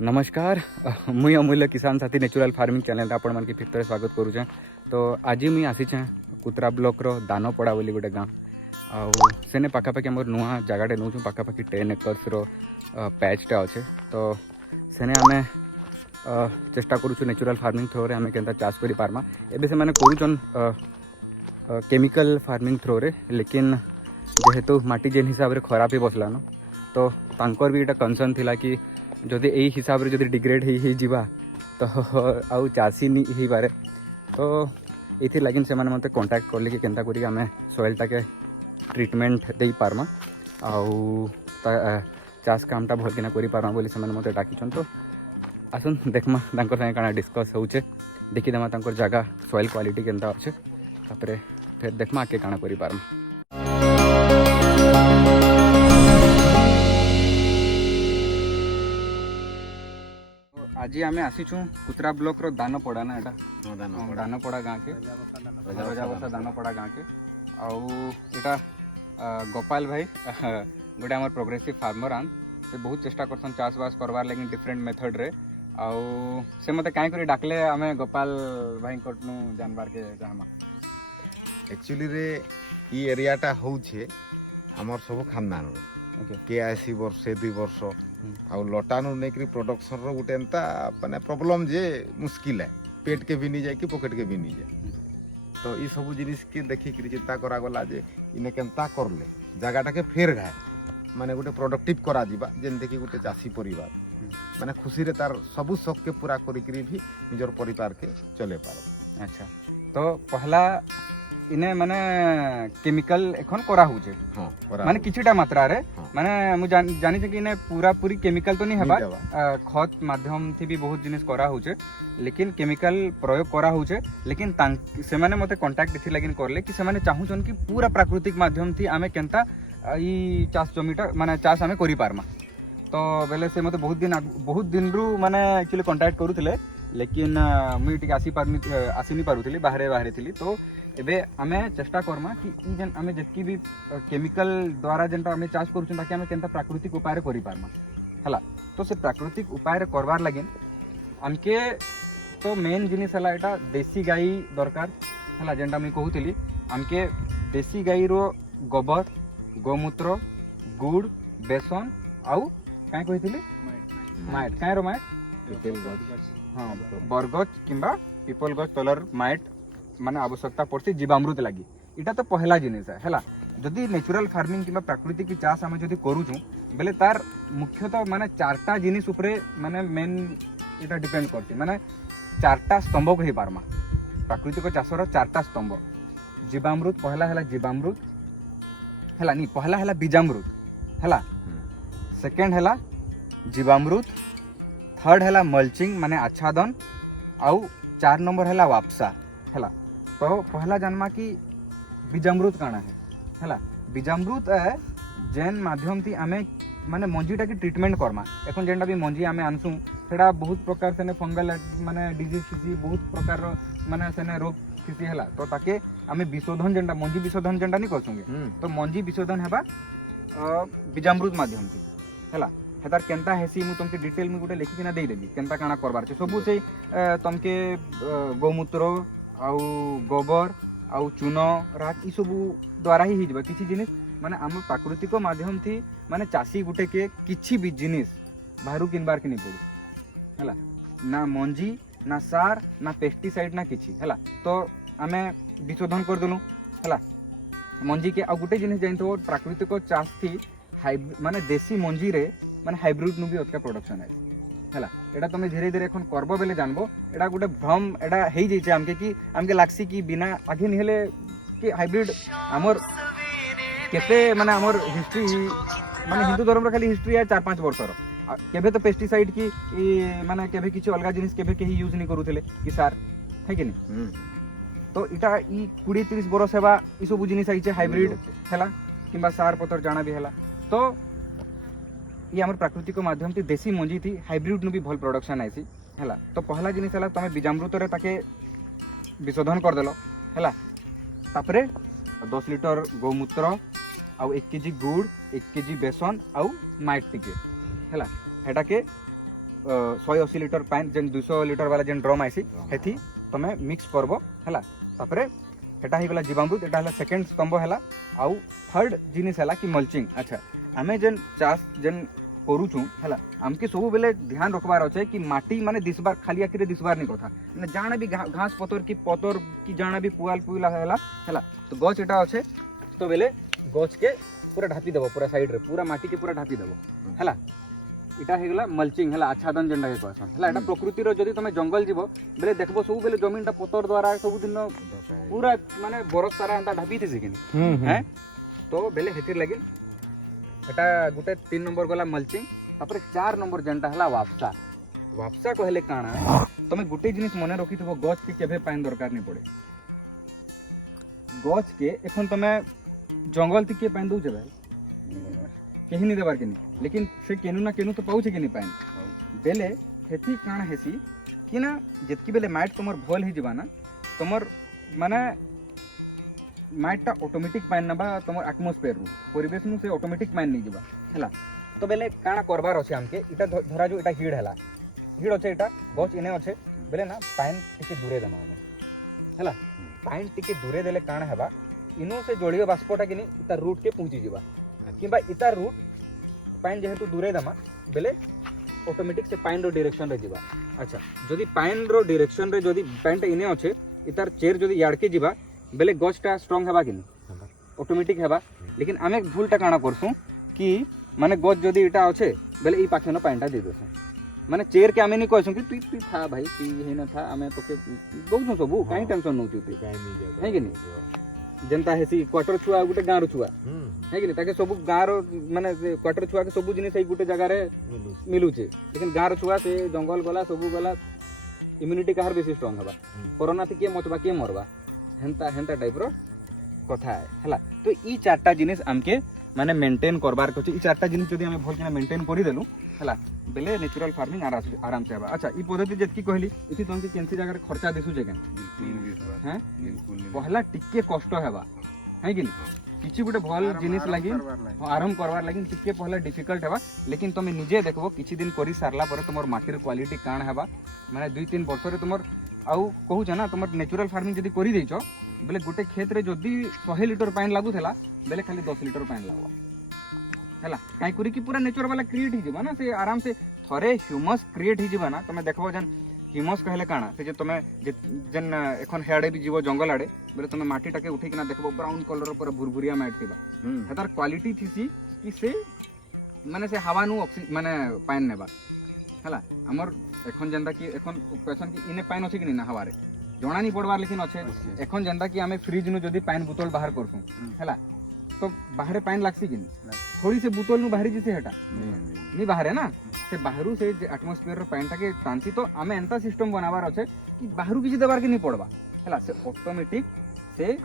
नमस्कार मुई अमूल्य किसान साथी नेचुरल फार्मिंग चैनल आपण मान फिर थे स्वागत करुचे। तो आज मुई आसीचे कुतरा ब्लॉक रो दानपड़ा बोली गोटे गाँ आने पाखापाखि आम नुआ जगटे नौ पाखापाखि 10 एकर्स रो पैचटा अच्छे। तो सेने आमे चेष्टा करूँ नेचुरल फार्मिंग थ्रो रे आमे केनता चाष करि पारमा। एबे से माने करूचन केमिकल फार्मिंग थ्रो रे, लेकिन जेहेतु माटी जेन हिसाब रे खराब ही बसलान तो तांकर भी एटा कंसर्न थिला कि जदि यही हिसाब से जदि डिग्रेड ही जीवा तो आउ चासी नहीं ही पारे। तो ये लगिन से मते कांटेक्ट करले कि केनता करी आमे सॉइलटा के ट्रीटमेंट दे पारमा आउ चाष कामटा भल किना करि पारमा बोली से मते डाकिछन। तो आसन देखमा तांकर संगे काना डिस्कस होउचे, देखि देमा तांकर जगह सॉइल क्वालिटी केनता अच्छे, तापरे फिर देखमा के काना करि पारमा। आज आम आसीचु कुतरा ब्लॉक रो दानपड़ा ना एटा दानपड़ा गाँ के रजाबसा दानपड़ा गाँ के आउटा गोपाल भाई गोटे आम प्रोग्रेसिव फार्मर आन से बहुत चेष्टा करसन चाष बास करवार लेकिन डिफरेंट मेथड रे आउ से मते काई करी डाकले आमे गोपाल भाई कोटनु जानबार के चाहमा। एक्चुअली रे ई एरियाटा होउछे हमर सब खानदान रो के आसी वर्षे 2 वर्ष आउ लटानु नेकरी प्रोडक्शन रो गुटे एंता माने प्रॉब्लम जे मुश्किल है, पेट के भी नहीं जाए कि पॉकेट के भी नहीं जाए। तो ई सब जिनिस के देखि कि चिंता करा गला जे इने केनता करले जगाटा के फेर गाय माने गुटे प्रोडक्टिव करा जीवा जेन देखि गुटे चासी परिवार माने खुशी रे तार सब शौक के पूरा करी करी भी निजर परिवार के चले पारो। अच्छा, तो पहला इने माने केमिकल एखन करा होचे माने किछिटा मात्रा रे माने मु जानि छै कि इने पूरा पूरी केमिकल तो नहीं हेबा, खत माध्यम थी भी बहुत जिनिस करा होचे लेकिन केमिकल प्रयोग करा होचे। लेकिन से माने मते कांटेक्ट थी लेकिन करले कि से माने चाहू छन कि पूरा प्राकृतिक माध्यम थी आमे केनता ई चाष जमीटा माने चाष आमे करि पारमा। तो बेले से मते बहुत दिन रु माने एक्चुअली कांटेक्ट करूथिले लेकिन मुई टिक आसी नहीं पारुथिली, बाहरे थिली। तो एबे आमे चेष्टा करमा कि ई जेन आमे जेतकी भी केमिकल द्वारा जेनटा आमे चाष करूछन ताकि आमे केनता प्राकृतिक उपाय रे करि पारमा हला। तो से प्राकृतिक उपाय रे करवार लगिन आमके तो मेन जिनिस हला एटा देसी गाई दरकार हला। जेनटा मुई कहूथिली आमके देसी गाई रो गोबर, गोमूत्र, गुड़, बेसन आउ काई कहिथिली माइट काई रो माइट हाँ बरगछ किंबा पीपल गछ तलर माइट माने आवश्यकता पड़ती जीवामृत लगी। इटा तो पहला जिनिस है हला। जदि नेचुरल फार्मिंग किंबा प्राकृतिक चाष आमे जदि करूछु बेले तार मुख्यतः माने 4टा जिनिस उपरे माने मेन इटा डिपेंड करती माने 4टा स्तंभ को ही पारमा। प्राकृतिक चाषर 4टा स्तंभ जीवामृत पहला हला जीवामृत हला नी पहला हला बीजामृत हला, सेकंड हला जीवामृत, थर्ड हला मल्चिंग माने आच्छादन आउ 4 नंबर हला वापसा हला। तो पहला जानमा कि बीजामृत काना है हला। बीजामृत है जेन माध्यम थी आमे माने मंजीटा की ट्रीटमेंट करमा। एखन जेनटा भी मंजी आमे आनसु सेटा बहुत प्रकार से फंगल माने डिजीज थी बहुत प्रकार माने सेने रोग थी हला। तो ताके आमे विशोधन जेनटा मंजी विशोधन जेनटा नहीं करसुगे तो मंजी विशोधन हेबा बीजामृत माध्यम थी हला। हेतार केनता हेसी मु तुमके डिटेल में गुटे लिखि किना दे देबी केनता काना करबार छै सबु से तुमके गोमूत्र आउ गोबर आउ चूनो राख ई सबु द्वारा ही हिजबा किछि जिनिस माने आम प्राकृतिक माध्यम थी माने चासी गुटे के किछि भी जिनिस बाहरु किनबार के नहीं पड़ू हला, ना मंजी ना सार ना पेस्टिसाइड ना किछि हला। तो आमे विशोधन कर देलु हला मंजी के। आ गुटे जिनिस जानतो प्राकृतिक चाष थी माने देसी मंजी रे माने हाइब्रिड नु भी ओतका प्रोडक्शन है हला। एटा तुम धीरे धीरे एखन करबो बेले जानबो एटा गुटे भ्रम एटा हेई जैचे आमके लागसी कि बिना आगे निहले कि हाइब्रिड हमर केते माने हमर हिस्ट्री माने हिंदू धर्म रे खाली हिस्ट्री है 4-5 वर्ष रो केबे तो पेस्टिसाइड की माने केबे किछि अलगा जिनिस केबे केही यूज नहीं करूथिले कि सार है कि नहीं। तो इटा ई 20-30 वर्ष हेबा ई सब जिनिस आइचे हाइब्रिड हला किंबा सार पतर जाना भी हला। तो ये आम प्राकृतिक माध्यम थी देसी मंजी थी हाइब्रिड नु भी भल प्रोडक्शन आईसी हला। तो पहला जिनिस हला तमे बीजामृत रे ताके विशोधन कर देलो हला। तापरे 10 लिटर गोमूत्र आउ 1 केजी गुड़ 1 केजी बेसन आउ माइट टिके हला हेटा के 180 लिटर पानी जेन 200 लिटर वाला जेन ड्रम आइसी हेथी तमे मिक्स करबो हला तापरे हेटा ही गला जीवामृत एटा हला सेकंड स्तंभ हला आउ थर्ड जिनिस हला कि मल्चिंग। अच्छा आमे जेन चाष जेन करूछु हला हमके सब बेले ध्यान रखबार अछि कि माटी माने दिसबार खाली आखिरे दिसबार नहीं कथा माने जाना भी घास पतर की जाना भी पुआल पुइला हला तो गछ एटा अछि तो बेले गछ के पूरा ढापी देबो पूरा साइड रे पूरा माटी के पूरा ढापी देबो हला इटा हे गला मल्चिंग हला आच्छादन जेंडा के कहसन हला एटा प्रकृति रो जदी तमे जंगल जीवो बेले देखबो सब बेले जमीन ता पतर द्वारा सब दिन पूरा माने बरस सारा एंता ढापी थी सिकिन हैं तो बेले हेतिर लागिन एटा गुटे 3 नंबर गला मल्चिंग तापरे 4 नंबर जेंटा हला वापसा वापसा कहले काना तमे गुटे जिनिस मने रखिथबो गछ के केबे पानी दरकार नहीं पड़े गछ के एखन तमे जंगल ती के पानी दउ जेबे केही नहीं देबार के नहीं लेकिन से केनु ना केनु तो पाउछे के नहीं पानी बेले खेती काना हेसी कि ना जेतकी बेले माइट तमर भल ही जबा ना तमर माने माइटा ऑटोमेटिक पानी नबा तमर एटमॉस्फेयर रु परिवेश नु से ऑटोमेटिक पानी नहीं जबा हला तो बेले काना करबार अछि हमके इटा धरा जो इटा हिड हला हिड अछि इटा गछ इने अछि बेले ना पानी टिके दूरे दमा हला पानी टिके दूरे देले काना हेबा इनो से जळीय बाष्पटा कि नहीं इता रूट के पहुंची जबा किबा इता रूट पानी जेहेतु दूरे दमा बेले ऑटोमेटिक से पानी रो डायरेक्शन रे जीवा। अच्छा जदी पानी रो डायरेक्शन रे जदी पानी इने अच्छे इतार चेर जदी याड के जीवा बेले गछटा स्ट्रांग हेबा कि नहीं ऑटोमेटिक हेबा लेकिन आमे भूलटा काना करसु कि माने गछ जदी इटा अच्छे बेले ई पाखे न पानीटा दे देसु माने चेर के आमे नहीं कहसु कि तू था भाई तू हे न था आमे तोके गौसु सबु काई टेंशन नउ तू है कि नहीं जनता हेसी क्वार्टर छुआ गुटे गाँव छुआ है कि नहीं ताके सब गाँव माने क्वार्टर छुआ के सब जिनिस गुटे जगह रे मिलुचे लेकिन गाँव छुआ से जंगल गला सब गला इम्यूनिटी कहार बेसी स्ट्रांग हबा कोरोना थी के मचबा के मरबा हेंता टाइप रो कथा है हला तो ई चारटा जिनिस हमके माने मेंटेन करबार कछि ई चारटा जिनिस जदी हमें भल के मेंटेन करि देलु हला बेले नेचुरल फार्मिंग आराम से हबा। अच्छा ई पद्धति जेतकी कहली इति तुमके केनसी जगह रे खर्चा देसु जे हैं पहला टिके कष्ट हेबा है कि नहीं किछि गुटे भल जिनिस लागि आरंभ करवार लागि टिके पहला डिफिकल्ट हेबा लेकिन तमे निजे देखबो किछि दिन करि सारला परे तमर माटीर क्वालिटी काण हेबा माने 2-3 वर्ष रे तमर आउ कहू छ ना तमर नेचुरल फार्मिंग जदी करि देइछो बेले गुटे खेत रे जदी 100 लिटर पानी लागुथला बेले खाली 10 लिटर पानी लागबा हला काई करी कि पूरा नेचर वाला क्रिएट ही जबा ना से आराम से थरे ह्यूमस क्रिएट ही जबा ना तमे देखबो जन ह्यूमस कहले काना से जे तमे जन एखन हेडे भी जीवो जंगल आडे बेले तमे माटी टाके उठै किना देखबो ब्राउन कलर पर भुरभुरिया माटी थिबा हेतार क्वालिटी थिसी कि से माने से हवा नु माने पानी नेबा हला हमर एखन जंदा कि एखन क्वेश्चन कि इने पानी अछि कि ना हवा रे जणा नहीं पड़वार लेकिन अच्छे एखन जंदा कि आमे फ्रिज नु जदी पानी बोतल बाहर करसु हला तो बाहर पानी लागसी कि थोड़ी से बोतल नु बाहरी जैसे हटा नहीं बाहर है ना से बाहरु से एटमॉस्फेयर रो पानी टाके टांसी तो आमे एंता सिस्टम बनावार अच्छे कि बाहरु किछि देबार के नहीं पड़वा हला से ऑटोमेटिक से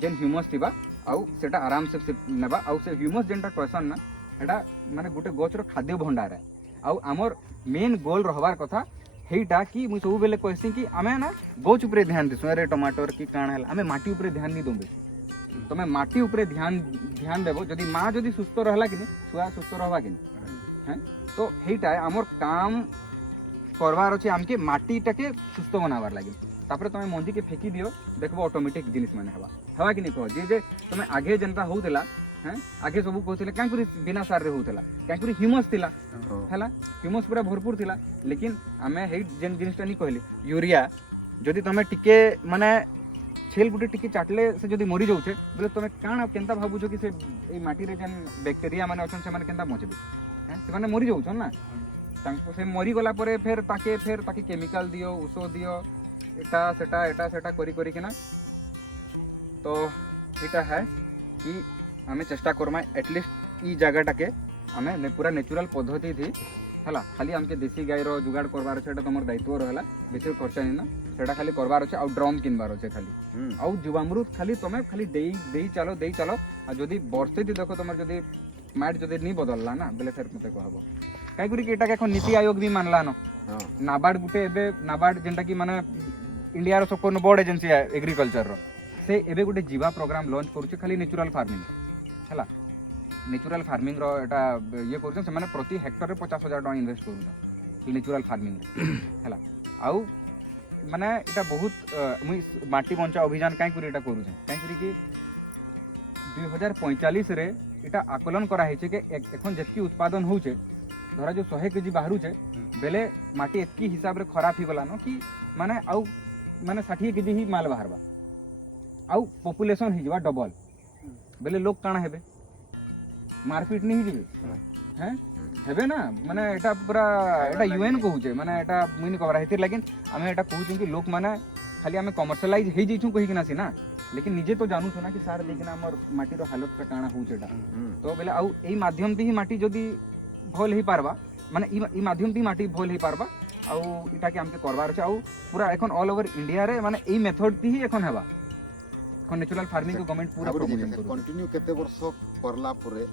जेन ह्यूमस थिबा आउ सेटा आराम से नेबा आउ से ह्यूमस जेनटा क्वेश्चन ना एटा माने गुटे गछ रो खाद्य भंडार है आउ हमर मेन गोल रहबार कथा हेटा कि मुई सब बेले कहसी कि आमे ना गछ ऊपर ध्यान देसु अरे टमाटर की काण हला आमे माटी ऊपर ध्यान नहीं दोबे तमे माटी ऊपर ध्यान देबो जदी मां जदी सुस्थ रहला कि छुआ सुस्थ रहबा कि हैं तो हेटा हमर काम करवार अछि हमके माटी टाके सुस्थ बनावार लागि तापर तमे मंजी के फेकी दियो देखबो ऑटोमेटिक जिनिस माने हवा कि नहीं कह जे तमे आगे जनता होउतला हैं आगे सब कहथिले कां करी बिना सार रे होउतला कां करी ह्यूमस थिला हला ह्यूमस पूरा भरपूर थिला लेकिन हमें हे जेन जिनिसटा नहीं कहली यूरिया जदी तमे टिके माने छेल गुटे टिके चाटले से जदी मरी जाउछे बोले तमे काण केनता भाबुछो कि से ए माटी रे जेन बैक्टीरिया माने अछन से माने केनता बचबे हैं से माने मरी जाउछन ना तांको से मरी गला परे फेर ताके केमिकल दियो ऊषो दियो एटा सेटा करी किना तो एटा है कि हमें चेष्टा करमा एटलिस्ट ई जगहटाके हमें पूरा नेचुरल पद्धति थी हला खाली हमके देसी गाय रो जुगाड़ करबार छै तमर दायित्व रहला बेसी खर्चा नहीं ना सेटा खाली करबार छै आ ड्रम किनबार छै खाली आ जीवामृत खाली तमे खाली देई चलो आ जदी वर्षे दी देखो तमर जदी माइट जदी नहीं बदलला ना बेले फेर मते कहबो काई गुरी केटा के एखन नीति आयोग भी मानला न नाबार्ड गुटे एबे नाबार्ड जेंटा कि माने इंडिया रो सबको बोर्ड एजेंसी है एग्रीकल्चर रो से एबे गुटे जीवा प्रोग्राम लॉन्च करू खाली नेचुरल फार्मिंग हला नेचुरल फार्मिंग रो एटा ये करू से माने प्रति हेक्टर रे 50,000 टका इन्वेस्ट करू नेचुरल फार्मिंग हैला आउ माने इटा बहुत मुई माटी बंचा अभियान काई करी इटा करू छै काई करी कि 2045 रे इटा आकलन करा है कि एखन जतकी उत्पादन होउछे धरा जो 100 केजी बाहरु छे बेले माटी एतकी हिसाब रे खराब ही गला न कि माने आउ माने 60 केजी ही माल बाहरबा आउ पॉपुलेशन ही जवा डबल बेले लोग काना हेबे मारपीट नहीं जीवे हैं हेबे ना माने एटा पूरा एटा यूएन कहू छे माने एटा मुई नि कबरा हेतिर लेकिन हमें एटा कहू छी कि लोग माने खाली हमें कमर्शियलाइज हे जइछु कहि कि ना सी ना लेकिन निजे तो जानू छ ना कि सार देखना हमर माटी रो हालत का काना होउ छेटा तो बेले आउ एई माध्यम ती ही माटी जदी भल ही पारबा माने ई माध्यम ती माटी भल ही पारबा आउ इटा के हमके करबार छ आउ पूरा एखन ऑल ओवर इंडिया रे माने एई मेथड ती ही एखन हेबा एखन नेचुरल फार्मिंग को गवर्नमेंट पूरा प्रमोशन करू कंटिन्यू केते वर्ष करला परे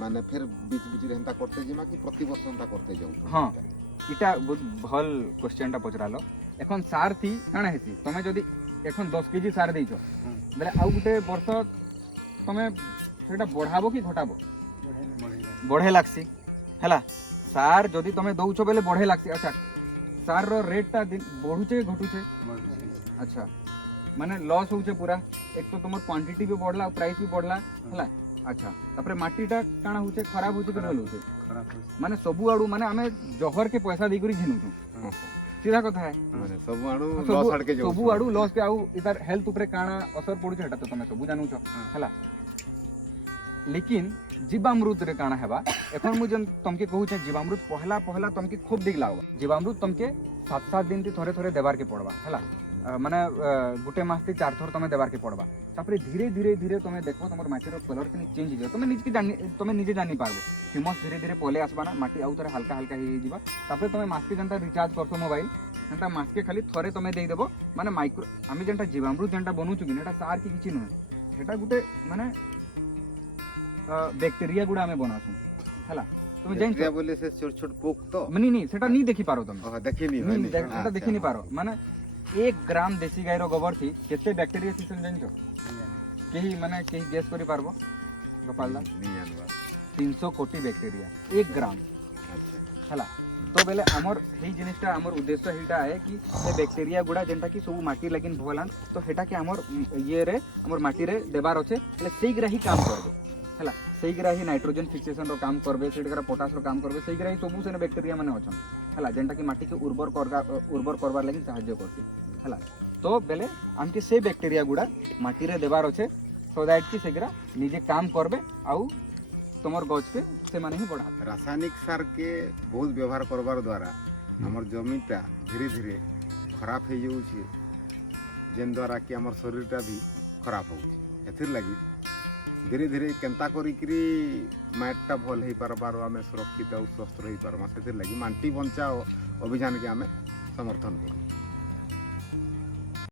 माने फिर बीच बीच रे हंता करते जिमा कि प्रति वर्ष हंता करते जाऊ हां इटा बहुत भल क्वेश्चन टा पचरालो एखन सार थी काना हेसी तमे जदी एखन 10 केजी सार देइछो बेले आउ गुटे वर्ष तमे सेटा बढ़ाबो कि घटाबो बढ़े लागसी हैला सार जदी तमे दउछो बेले बढ़े लागसी अच्छा सार रो रेट टा बढ़ुचे घटुचे अच्छा माने लॉस होउचे पूरा एक तो तुमर क्वांटिटी भी बढ़ला प्राइस भी बढ़ला हैला अच्छा तापरे माटीटा काना होउचे खराब होउचे कि भल होउचे खराब माने सबु आडू माने हमें जहर के पैसा दे करी झिनु छु सीधा कथा है माने सबु आडू लॉस हट के जाऊ सबु आडू लॉस के आउ इधर हेल्थ ऊपर काना असर पडुचे हटा तो तमे सबु जानू छ हला लेकिन जीवामृत रे काना हेबा एखन मु जन तमके कहू छ जीवामृत पहला पहला तमके खूब दिग लागबा जीवामृत तमके 7-7 दिन ती थोड़े थोड़े देबार के पड़बा हला माने गुटे मास ती 4 थोर तमे देबार के पड़बा तापरे धीरे धीरे धीरे तमे देखो तमर माटी रो कलर के चेंज हो तमे निजे जानी पारबो ह्यूमस धीरे धीरे पले आसबा ना माटी आउ थोड़े हल्का हल्का ही जीवा तापरे तमे मास के जनता रिचार्ज करतो मोबाइल जनता मास के खाली थोड़े तमे देई देबो माने माइक्रो आमी जनता जीवामृत जनता बनू छु कि नेटा सार की किछि न सेटा गुटे माने बैक्टीरिया गुडा हमें बनासु हला तुम जाइन बैक्टीरिया बोले से छोट छोट पोक तो नहीं सेटा नहीं देखि पारो तुम देखि नहीं सेटा देखि नहीं पारो माने 1 ग्राम देसी गाय रो गोबर थी केते बैक्टीरिया सिस्टम जाइन छ केही माने केही गैस करि पारबो गोपालदा नहीं जानबा 300 कोटी बैक्टीरिया 1 ग्राम हला तो बेले हमर हे जिनिसटा हमर उद्देश्य हेटा है कि से बैक्टीरिया गुडा जेंटा कि सब माटी लगिन भोलान तो हेटा के हमर ये रे हमर माटी रे देबार अछि ले सेई ग्राही काम करबे हला सेई ग्राही नाइट्रोजन फिक्सेशन रो काम करबे सेडकरा पोटास रो काम करबे सेई ग्राही सबु से बैक्टीरिया माने अछन हला जेंटा कि माटी के उर्वर करबार लागि सहायता करती हला तो बेले हमके से बैक्टीरिया गुडा माटी रे देबार अछि सो दैट कि सेगरा निजे काम करबे आउ तमर गछ के से माने ही बढ़ा रासायनिक सार के बहुत व्यवहार करबार द्वारा हमर जमीनटा धीरे धीरे खराब हो जाऊ छी जेन द्वारा कि हमर शरीरटा भी खराब हो एथिर लागि धीरे धीरे केंता करी माइटटा भल हो पारबार आम सुरक्षित और स्वस्थ रही पार्मा से लगी माटी बंचाओ अभियान के आम समर्थन करूँ।